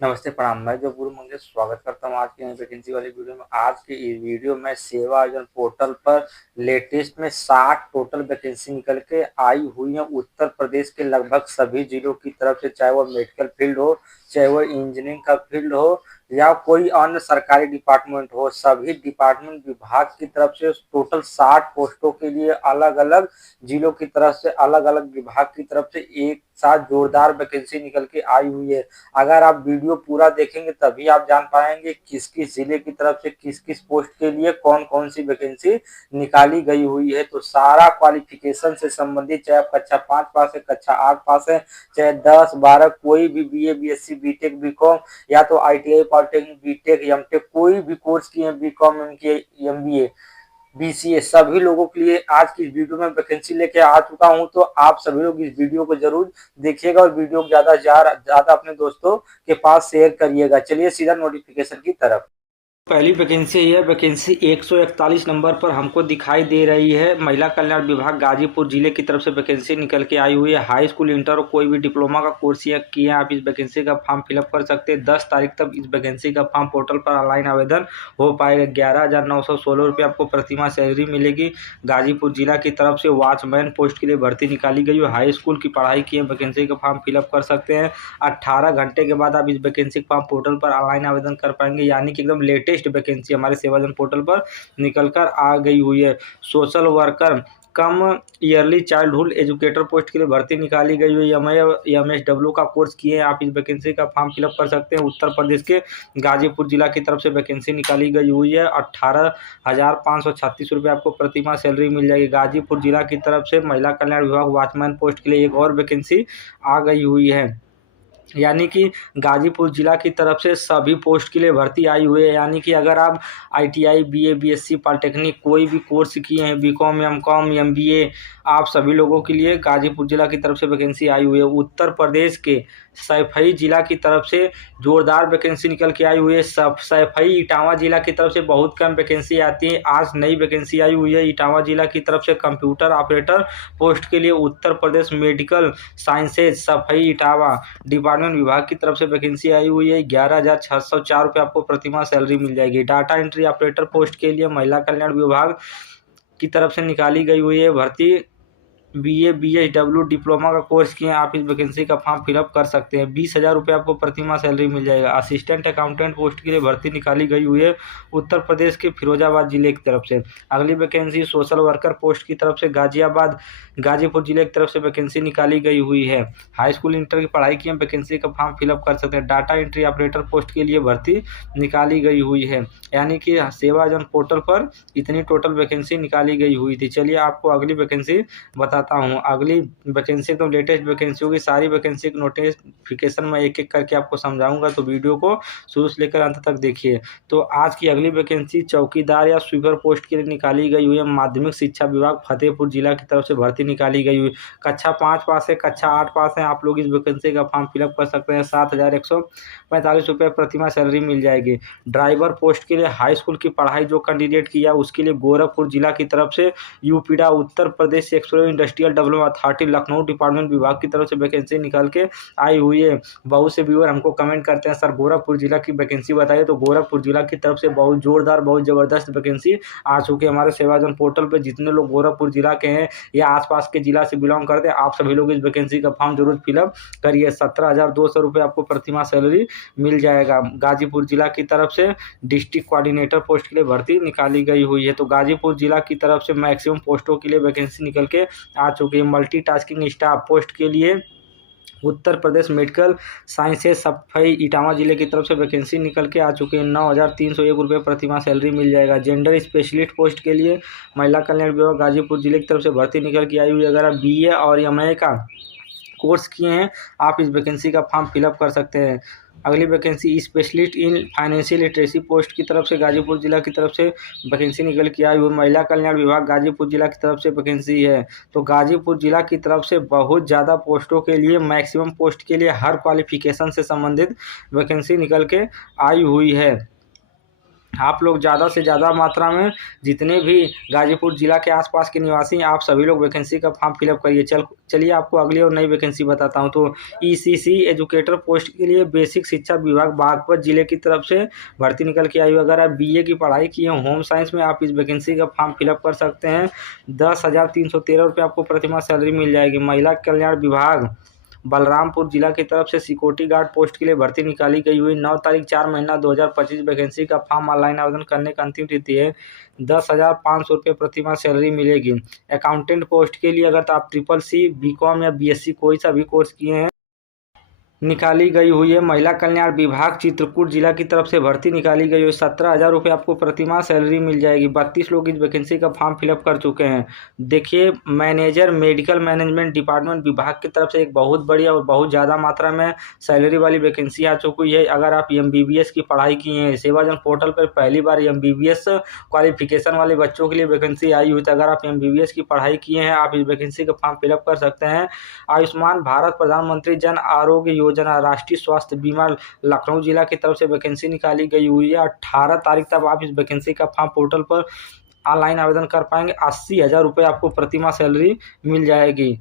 नमस्ते, प्रणाम। मैं जो गुरु मंगेश स्वागत करता हूँ आज की नई वैकेंसी वाली वीडियो में। आज की इस वीडियो में सेवा योजना पोर्टल पर लेटेस्ट में 60 टोटल वैकेंसी निकल के आई हुई है उत्तर प्रदेश के लगभग सभी जिलों की तरफ से, चाहे वो मेडिकल फील्ड हो, चाहे वो इंजीनियरिंग का फील्ड हो या कोई अन्य सरकारी डिपार्टमेंट हो। सभी डिपार्टमेंट विभाग की तरफ से टोटल 60 पोस्टों के लिए अलग अलग जिलों की तरफ से, अलग अलग विभाग की तरफ से एक साथ जोरदार वैकेंसी निकल के आई हुई है। अगर आप वीडियो पूरा देखेंगे तभी आप जान पाएंगे किस किस जिले की तरफ से किस किस पोस्ट के लिए कौन कौन सी वैकेंसी निकाली गई हुई है। तो सारा क्वालिफिकेशन से संबंधित, चाहे आप कक्षा 5 पास है, कक्षा 8 पास है, चाहे 10 12 कोई भी बीए बीएससी बीटेक बीकॉम या तो आईटीआई पॉलिटेक्निक बीटेक एमटेक कोई भी कोर्स किए, बीकॉम एमबीए बीसीए, सभी लोगों के लिए आज की इस वीडियो में वैकेंसी लेके आ चुका हूं। तो आप सभी लोग इस वीडियो को जरूर देखिएगा और वीडियो को ज्यादा अपने दोस्तों के पास शेयर करिएगा। चलिए सीधा नोटिफिकेशन की तरफ। पहली वैकेंसी है, वैकेंसी 141 नंबर पर हमको दिखाई दे रही है। महिला कल्याण विभाग गाजीपुर जिले की तरफ से वैकेंसी निकल के आई हुई है। हाई स्कूल, इंटर और कोई भी डिप्लोमा का कोर्स या किए आप इस वैकेंसी का फॉर्म फिलअप कर सकते हैं। 10 तारीख तक इस वैकेंसी का फॉर्म पोर्टल पर ऑनलाइन आवेदन हो पाएगा। 11,916 रुपये आपको प्रतिमाह सैलरी मिलेगी। गाजीपुर जिला की तरफ से वॉचमैन पोस्ट के लिए भर्ती निकाली गई है। हाई स्कूल की पढ़ाई किए वैकेंसी का फॉर्म फिलअप कर सकते हैं। 18 घंटे के बाद आप इस वैकेंसी का फॉर्म पोर्टल पर ऑनलाइन आवेदन कर पाएंगे, यानी कि एकदम लेटेस्ट वैकेंसी हमारे सेवाजन पोर्टल पर निकल कर आ गई हुई है। सोशल वर्कर कम ईयरली चाइल्डहुड एजुकेटर पोस्ट के लिए भर्ती निकाली गई हुई है। एमएसडब्ल्यू का कोर्स किए आप इस वैकेंसी का फॉर्म फिलअप कर सकते हैं। उत्तर प्रदेश के गाजीपुर जिला की तरफ से वैकेंसी निकाली गई हुई है। 18,536 रुपये आपको प्रतिमाह सैलरी मिल जाएगी। गाजीपुर जिला की तरफ से महिला कल्याण विभाग वॉचमैन पोस्ट के लिए एक और वैकेंसी आ गई हुई है, यानी कि गाजीपुर जिला की तरफ से सभी पोस्ट के लिए भर्ती आई हुई है। यानी कि अगर आप आईटीआई बीए बीएससी पॉलिटेक्निक कोई भी कोर्स किए हैं, बीकॉम एमकॉम एमबीए, आप सभी लोगों के लिए गाजीपुर जिला की तरफ से वैकेंसी आई हुई है। उत्तर प्रदेश के सैफई जिला की तरफ से जोरदार वैकेंसी निकल के आई हुई है। सब सैफई इटावा जिला की तरफ से बहुत कम वैकेंसी आती है। आज नई वैकेंसी आई हुई है इटावा जिला की तरफ से कंप्यूटर ऑपरेटर पोस्ट के लिए। उत्तर प्रदेश मेडिकल साइंसेज सफई इटावा डिपार्टमेंट विभाग की तरफ से वैकेंसी आई हुई है। 11,604 रुपये आपको प्रतिमाह सैलरी मिल जाएगी। डाटा एंट्री ऑपरेटर पोस्ट के लिए महिला कल्याण विभाग की तरफ से निकाली गई हुई है भर्ती। बीए बीएसडब्ल्यू डिप्लोमा का कोर्स किए आप इस वैकेंसी का फॉर्म फिलअप कर सकते हैं। 20,000 रुपये आपको प्रतिमाह सैलरी मिल जाएगा। असिस्टेंट अकाउंटेंट पोस्ट के लिए भर्ती निकाली गई हुई है उत्तर प्रदेश के फिरोजाबाद जिले की तरफ से। अगली वैकेंसी सोशल वर्कर पोस्ट की तरफ से गाजीपुर जिले की तरफ से वैकेंसी निकाली गई हुई है। हाई स्कूल इंटर की पढ़ाई की वैकेंसी का फॉर्म फिलअप कर सकते हैं। डाटा एंट्री ऑपरेटर पोस्ट के लिए भर्ती निकाली गई हुई है, यानी कि सेवाजन पोर्टल पर इतनी टोटल वैकेंसी निकाली गई हुई थी। चलिए आपको अगली वैकेंसी बताता हूँ। अगली वैकेंसी तो लेटेस्ट वैकेंसी होगी। सारी वैकेंसी की नोटिफिकेशन मैं एक एक करके आपको समझाऊंगा, तो वीडियो को शुरू से लेकर अंत तक देखिए। तो आज की अगली वैकेंसी चौकीदार या स्वीपर पोस्ट के लिए निकाली गई हुई है। माध्यमिक शिक्षा विभाग फतेहपुर जिला की तरफ से भर्ती निकाली गई हुई। कक्षा 5 पास है, कक्षा 8 पास है, आप लोग इस वैकेंसी का फॉर्म फिलअप कर सकते हैं। 7,145 रुपये प्रतिमाह सैलरी मिल जाएगी। ड्राइवर पोस्ट के लिए हाई स्कूल की पढ़ाई जो कैंडिडेट किया उसके लिए गोरखपुर जिला की तरफ से UPEIDA Uttar Pradesh expressway industrial development authority Lucknow department विभाग की तरफ से वैकेंसी निकाल के आई हुई है। बहुत से व्यूअर हमको कमेंट करते हैं सर गोरखपुर जिला की वैकेंसी बताइए, तो गोरखपुर जिला की तरफ से बहुत जोरदार बहुत ज़बरदस्त वैकेंसी आ चुकी है हमारे सेवाजन पोर्टल पर। जितने लोग गोरखपुर जिला के हैं या आसपास के जिला से बिलोंग करते हैं, आप सभी लोग इस वैकेंसी का फॉर्म जरूर फिलअप करिए। 17,200 रुपये आपको प्रतिमाह सैलरी मिल जाएगा। गाजीपुर जिला की तरफ से डिस्ट्रिक्ट कोऑर्डिनेटर पोस्ट के लिए भर्ती निकाली गई हुई है। तो गाजीपुर जिला की तरफ से मैक्सिमम पोस्टों के लिए वैकेंसी निकल के आ चुकी है। मल्टीटास्किंग स्टाफ पोस्ट के लिए उत्तर प्रदेश मेडिकल साइंसेज सफाई इटावा जिले की तरफ से वैकेंसी निकल के आ चुकी है। 9,301 रुपये प्रतिमाह सैलरी मिल जाएगा। जेंडर स्पेशलिस्ट पोस्ट के लिए महिला कल्याण विभाग गाजीपुर जिले की तरफ से भर्ती निकल के आई हुई है। अगर आप बीए और एमए का कोर्स किए हैं आप इस वैकेंसी का फॉर्म फिलअप कर सकते हैं। अगली vacancy specialist in financial literacy post की तरफ से गाजीपुर जिला की तरफ से वैकेंसी निकल के आई हुई। महिला कल्याण विभाग गाजीपुर जिला की तरफ से वैकेंसी है। तो गाजीपुर जिला की तरफ से बहुत ज़्यादा पोस्टों के लिए मैक्सिमम पोस्ट के लिए हर क्वालिफिकेशन से संबंधित वैकेंसी निकल के आई हुई है। आप लोग ज़्यादा से ज़्यादा मात्रा में जितने भी गाजीपुर जिला के आसपास के निवासी आप सभी लोग वैकेंसी का फॉर्म फिलअप करिए। चलिए आपको अगली और नई वैकेंसी बताता हूं। तो ईसीसी एजुकेटर पोस्ट के लिए बेसिक शिक्षा विभाग बागपत जिले की तरफ से भर्ती निकल के आई है। अगर आप बीए की पढ़ाई किए हैं होम साइंस में, आप इस वैकेंसी का फॉर्म फिलअप कर सकते हैं। 10,313 रुपये आपको प्रतिमाह सैलरी मिल जाएगी। महिला कल्याण विभाग बलरामपुर जिला की तरफ से सिक्योरिटी गार्ड पोस्ट के लिए भर्ती निकाली गई हुई। 9 तारीख 4 महीना 2025 वैकेंसी का फॉर्म ऑनलाइन आवेदन करने का अंतिम तिथि है। 10,500 रुपये प्रतिमाह सैलरी मिलेगी। अकाउंटेंट पोस्ट के लिए अगर तो आप CCC BCom या BSc कोई सा भी कोर्स किए हैं निकाली गई हुई है। महिला कल्याण विभाग चित्रकूट जिला की तरफ से भर्ती निकाली गई है। 17,000 रुपये आपको प्रतिमाह सैलरी मिल जाएगी। 32 लोग इस वैकेंसी का फॉर्म फिलअप कर चुके हैं। देखिए, मैनेजर मेडिकल मैनेजमेंट डिपार्टमेंट विभाग की तरफ से एक बहुत बड़ी और बहुत ज़्यादा मात्रा में सैलरी वाली वैकेंसी आ चुकी है। अगर आप MBBS की पढ़ाई किए हैं, सेवाजन पोर्टल पर पहली बार MBBS क्वालिफिकेशन वाले बच्चों के लिए वैकेंसी आई हुई। तो अगर आप MBBS की पढ़ाई किए हैं, आप इस वैकेंसी का फॉर्म फिलअप कर सकते हैं। आयुष्मान भारत प्रधानमंत्री जन आरोग्य योजना राष्ट्रीय स्वास्थ्य बीमा लखनऊ जिला की तरफ से वैकेंसी निकाली गई हुई है। 18 तारीख तक आप इस वैकेंसी का फॉर्म पोर्टल पर ऑनलाइन आवेदन कर पाएंगे। 80,000 रुपये आपको प्रतिमाह सैलरी मिल जाएगी।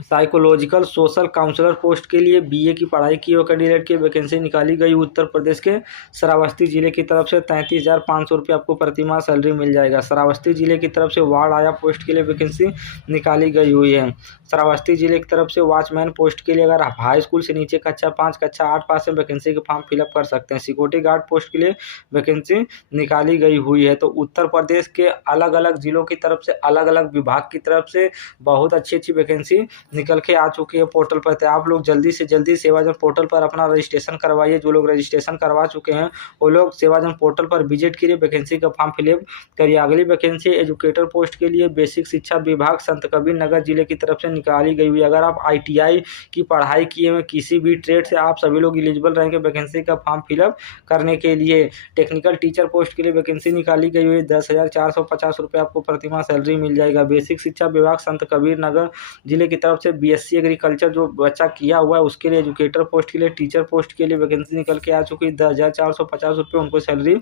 साइकोलॉजिकल सोशल काउंसलर पोस्ट के लिए बीए की पढ़ाई की हुई कैंडिडेट की वैकेंसी निकाली गई। उत्तर प्रदेश के श्रावस्ती जिले की तरफ से 33,500 रुपये आपको प्रतिमाह सैलरी मिल जाएगा। श्रावस्ती जिले की तरफ से वार्ड आया पोस्ट के लिए वैकेंसी निकाली गई हुई है। श्रावस्ती जिले की तरफ से वॉचमैन पोस्ट के लिए अगर आप हाई स्कूल से नीचे कक्षा 5 कक्षा 8 पास से वैकेंसी के फॉर्म फिलअप कर सकते हैं। सिक्योरिटी गार्ड पोस्ट के लिए वैकेंसी निकाली गई हुई है। तो उत्तर प्रदेश के अलग अलग जिलों की तरफ से अलग अलग विभाग की तरफ से बहुत अच्छी अच्छी वैकेंसी निकल के आ चुकी है पोर्टल पर। तो आप लोग जल्दी से जल्दी सेवाजन पोर्टल पर अपना रजिस्ट्रेशन करवाइए। जो लोग रजिस्ट्रेशन करवा चुके हैं वो लोग सेवाजन पोर्टल पर विजिट करिए, वैकेंसी का फॉर्म फिलअप करिए। अगली वैकेंसी एजुकेटर पोस्ट के लिए बेसिक शिक्षा विभाग संत कबीर नगर जिले की तरफ से निकाली गई हुई। अगर आप ITI की पढ़ाई किए हुए किसी भी ट्रेड से, आप सभी लोग एलिजिबल रहेंगे वैकेंसी का फॉर्म फिलअप करने के लिए। टेक्निकल टीचर पोस्ट के लिए वैकेंसी निकाली गई हुई। 10,450 रुपये आपको प्रतिमाह सैलरी मिल जाएगा। बेसिक शिक्षा विभाग संत कबीर नगर जिले की तरफ से BSc एग्रीकल्चर जो बच्चा किया हुआ है उसके लिए एजुकेटर पोस्ट के लिए टीचर पोस्ट के लिए वैकेंसी निकल के आ चुकी है। 10,450 रुपये उनको सैलरी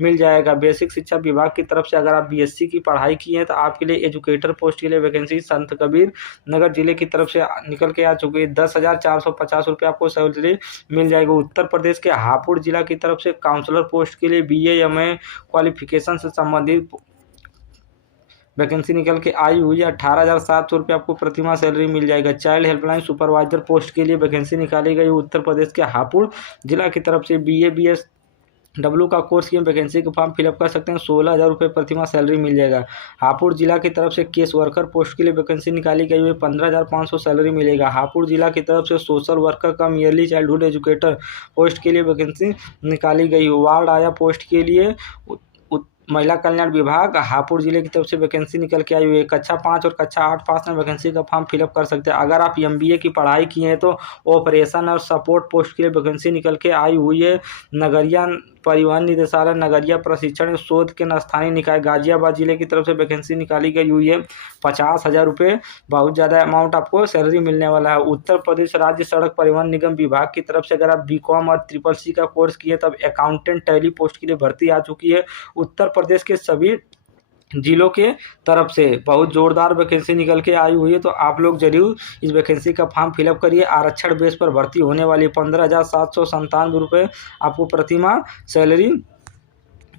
मिल जाएगा। बेसिक शिक्षा विभाग की तरफ से अगर आप BSc की पढ़ाई की है तो आपके लिए एजुकेटर पोस्ट के लिए वैकेंसी संत कबीर नगर जिले की तरफ से निकल के आ चुकी है। 10,450 रुपये आपको सैलरी मिल जाएगी। उत्तर प्रदेश के हापुड़ जिला की तरफ से काउंसलर पोस्ट के लिए BA MA क्वालिफिकेशन से संबंधित वैकेंसी निकल के आई हुई है। 18,700 रुपये आपको प्रतिमाह सैलरी मिल जाएगा। चाइल्ड हेल्पलाइन सुपरवाइजर पोस्ट के लिए वैकेंसी निकाली गई। उत्तर प्रदेश के हापुड़ जिला की तरफ से BA BSW का कोर्स की वैकेंसी का फॉर्म फिलअप कर सकते हैं। 16,000 रुपये प्रतिमाह सैलरी मिल जाएगा। हापुड़ जिला की तरफ से केस वर्कर पोस्ट के लिए वैकेंसी निकाली गई हुई। 15,500 सैलरी मिलेगा। हापुड़ जिला की तरफ से सोशल वर्कर कम ईयरली चाइल्डहुड एजुकेटर पोस्ट के लिए वैकेंसी निकाली गई। वार्ड आया पोस्ट के लिए महिला कल्याण विभाग हापुड़ जिले की तरफ से वैकेंसी निकल के आई हुई है। कक्षा 5 और कक्षा 8 पास में वैकेंसी का फॉर्म फिलअप कर सकते हैं। अगर आप MBA की पढ़ाई किए हैं तो ऑपरेशन और सपोर्ट पोस्ट के लिए वैकेंसी निकल के आई हुई है। नगरीय परिवहन निदेशालय नगरीय प्रशिक्षण शोध के स्थानीय निकाय गाजियाबाद जिले की तरफ से वैकेंसी निकाली गई हुई है। 50,000 रुपये बहुत ज़्यादा अमाउंट आपको सैलरी मिलने वाला है। उत्तर प्रदेश राज्य सड़क परिवहन निगम विभाग की तरफ से अगर आप BCom और CCC का कोर्स किए तब अकाउंटेंट टैली पोस्ट के लिए भर्ती आ चुकी है। उत्तर प्रदेश के सभी जिलों के तरफ से बहुत जोरदार वैकेंसी निकल के आई हुई है। तो आप लोग जरूर इस वैकेंसी का फॉर्म फिलअप करिए। आरक्षण बेस पर भर्ती होने वाली 15,797 रुपये आपको प्रतिमाह सैलरी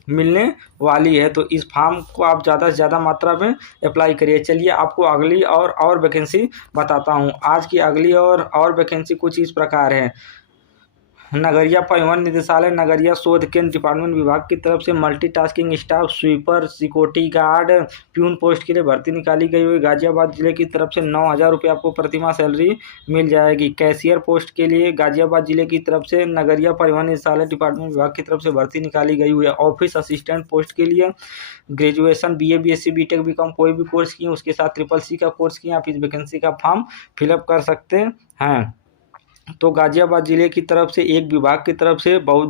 मिलने वाली है। तो इस फॉर्म को आप ज़्यादा से ज़्यादा मात्रा में अप्लाई करिए। चलिए आपको अगली और वैकेंसी बताता हूँ। आज की अगली और वैकेंसी कुछ इस प्रकार है। नगरीय परिवहन निदेशालय नगरीय शोध केंद्र डिपार्टमेंट विभाग की तरफ से multitasking staff sweeper security guard peon post के लिए भर्ती निकाली गई हुई। गाजियाबाद जिले की तरफ से 9,000 रुपये आपको प्रतिमाह सैलरी मिल जाएगी। कैशियर पोस्ट के लिए गाजियाबाद जिले की तरफ से नगरीय परिवहन निदेशालय डिपार्टमेंट विभाग की तरफ से भर्ती निकाली गई हुई है। ऑफिस असिस्टेंट पोस्ट के लिए graduation BA BSc BTech BCom कोई भी कोर्स किए उसके साथ CCC का कोर्स किए आप इस वैकेंसी का फॉर्म फिलअप कर सकते हैं। तो गाजियाबाद जिले की तरफ से एक विभाग की तरफ से बहुत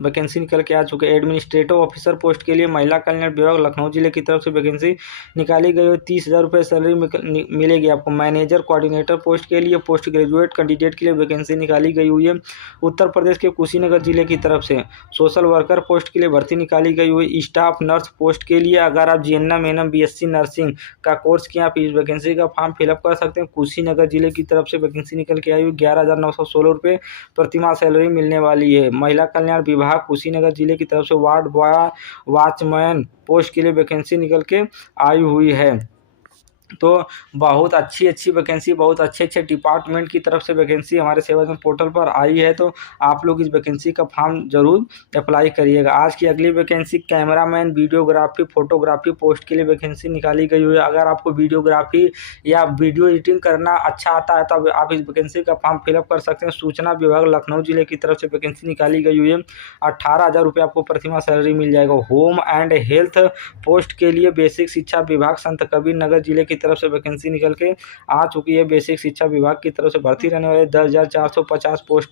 वैकेंसी निकल के आ चुके हैं। एडमिनिस्ट्रेटिव ऑफिसर पोस्ट के लिए महिला कल्याण विभाग लखनऊ जिले की तरफ से वैकेंसी निकाली गई है। 30,000 रुपये सैलरी मिलेगी आपको। मैनेजर कोऑर्डिनेटर पोस्ट के लिए पोस्ट ग्रेजुएट कैंडिडेट के लिए वैकेंसी निकाली गई हुई है। उत्तर प्रदेश के कुशीनगर जिले की तरफ से सोशल वर्कर पोस्ट के लिए भर्ती निकाली गई हुई। स्टाफ नर्स पोस्ट के लिए अगर आप जीएनएम एनएम बीएससी नर्सिंग का कोर्स किया आप इस वैकेंसी का फॉर्म फिलअप कर सकते हैं। कुशीनगर जिले की तरफ से वैकेंसी निकल के आई हुई। 11,916 रुपये प्रतिमाह सैलरी मिलने वाली है। महिला कल्याण विभाग कुशीनगर जिले की तरफ से वार्ड बॉय वॉचमैन पोस्ट के लिए वैकेंसी निकल के आई हुई है। तो बहुत अच्छी वैकेंसी, बहुत अच्छे डिपार्टमेंट की तरफ से वैकेंसी हमारे सेवायोजन पोर्टल पर आई है। तो आप लोग इस वैकेंसी का फॉर्म जरूर अप्लाई करिएगा। आज की अगली vacancy cameraman videography photography post के लिए वैकेंसी निकाली गई हुई है। अगर आपको वीडियोग्राफी या वीडियो एडिटिंग करना अच्छा आता है तो आप इस वैकेंसी का फॉर्म फिलअप कर सकते हैं। सूचना विभाग लखनऊ जिले की तरफ से वैकेंसी निकाली गई हुई है। 18,000 रुपये आपको प्रतिमाह सैलरी मिल जाएगा। होम एंड हेल्थ पोस्ट के लिए बेसिक शिक्षा विभाग संत कबीर नगर जिले की तरफ से वैकेंसी निकल के आ चुकी है। बेसिक शिक्षा विभाग की तरफ से भर्ती रहने वाले 10,450 पोस्ट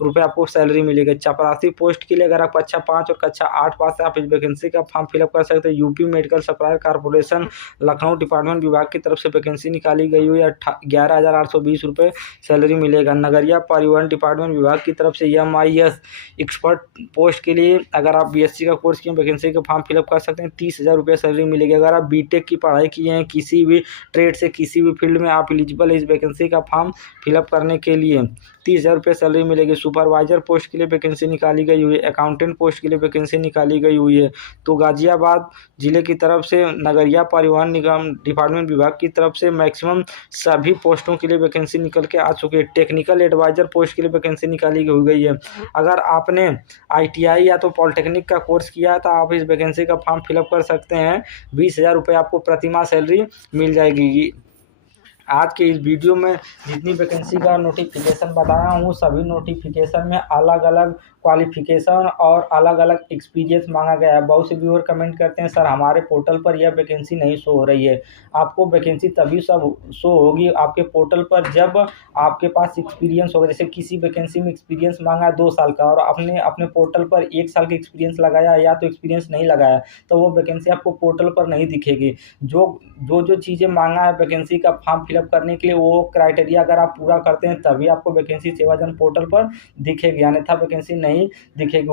रुपये आपको सैलरी मिलेगी। चपरासी पोस्ट के लिए अगर आप कक्षा 5 और कक्षा 8 पास है आप इस वैकेंसी का फॉर्म फिलअप कर सकते हैं। UP medical supply corporation Lucknow department विभाग की तरफ से वैकेंसी निकाली गई हुई है। 11,820 रुपये सैलरी मिलेगा। नगरीय परिवहन डिपार्टमेंट विभाग की तरफ से MIS एक्सपर्ट पोस्ट के लिए अगर आप BSc का कोर्स किए वैकेंसी का फॉर्म फिलअप कर सकते हैं। 30,000 रुपये सैलरी मिलेगी। अगर आप बीटेक की पढ़ाई किए हैं किसी भी ट्रेड से किसी भी फील्ड में आप एलिजिबल है इस वैकेंसी का फॉर्म फिलअप करने के लिए। 30,000 रुपये सैलरी मिलेगी। सुपरवाइजर पोस्ट के लिए वैकेंसी निकाली गई हुई है। अकाउंटेंट पोस्ट के लिए वैकेंसी निकाली गई हुई है। तो गाजियाबाद जिले की तरफ से नगरीय परिवहन निगम डिपार्टमेंट विभाग की तरफ से मैक्सिमम सभी पोस्टों के लिए वैकेंसी निकल के आ चुकी है। टेक्निकल एडवाइजर पोस्ट के लिए वैकेंसी निकाली गई है। अगर आपने ITI या तो पॉलिटेक्निक का कोर्स किया है तो आप इस वैकेंसी का फॉर्म फिलअप कर सकते हैं। 20,000 रुपये आपको प्रतिमाह सैलरी मिल जाएगी। आज के इस वीडियो में जितनी वैकेंसी का नोटिफिकेशन बताया हूँ सभी नोटिफिकेशन में अलग अलग क्वालिफिकेशन और अलग अलग एक्सपीरियंस मांगा गया है। बहुत से व्यूअर कमेंट करते हैं सर हमारे पोर्टल पर यह वैकेंसी नहीं शो हो रही है। आपको वैकेंसी तभी सब शो होगी आपके पोर्टल पर जब आपके पास एक्सपीरियंस होगा। जैसे किसी वैकेंसी में एक्सपीरियंस मांगा है 2 साल का और आपने अपने पोर्टल पर 1 साल का एक्सपीरियंस लगाया या तो एक्सपीरियंस नहीं लगाया तो वो वैकेंसी आपको पोर्टल पर नहीं दिखेगी। जो चीज़ें मांगा है वैकेंसी का फॉर्म फिलअप करने के लिए वो क्राइटेरिया अगर आप पूरा करते हैं तभी आपको वैकेंसी सेवायोजन पोर्टल पर दिखेगी, अन्यथा वैकेंसी नहीं दिखेगी।